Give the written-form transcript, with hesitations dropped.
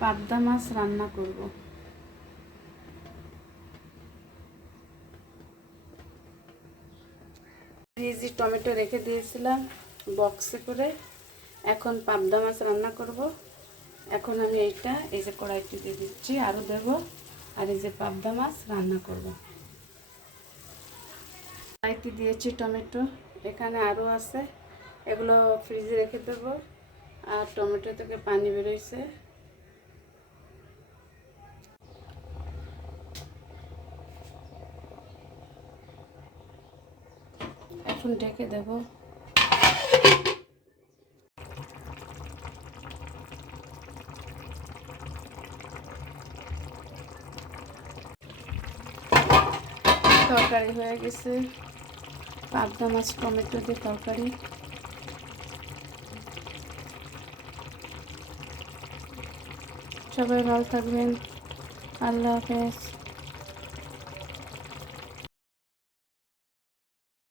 পাবদা মাছ রান্না করব। ফ্রিজে টমেটো রেখে দিয়েছিলাম বক্সে করে, এখন পাবদা মাছ রান্না করব। এখন আমি এই যে কড়াইতে দিয়ে দিচ্ছি, আরও দেব, আর এই যে পাবদা মাছ রান্না করব। কড়াইতে দিয়েছি টমেটো, এখানে আরও আছে, এগুলো ফ্রিজে রেখে দেবো। আর টমেটো থেকে পানি বেরোইছে, এখন ঢেকে দেব। তরকারি হয়ে গেছে, পাবদা মাছ টমেটো দিয়ে তরকারি। সবাই ভালো থাকবেন, আল্লাহ হাফেজ।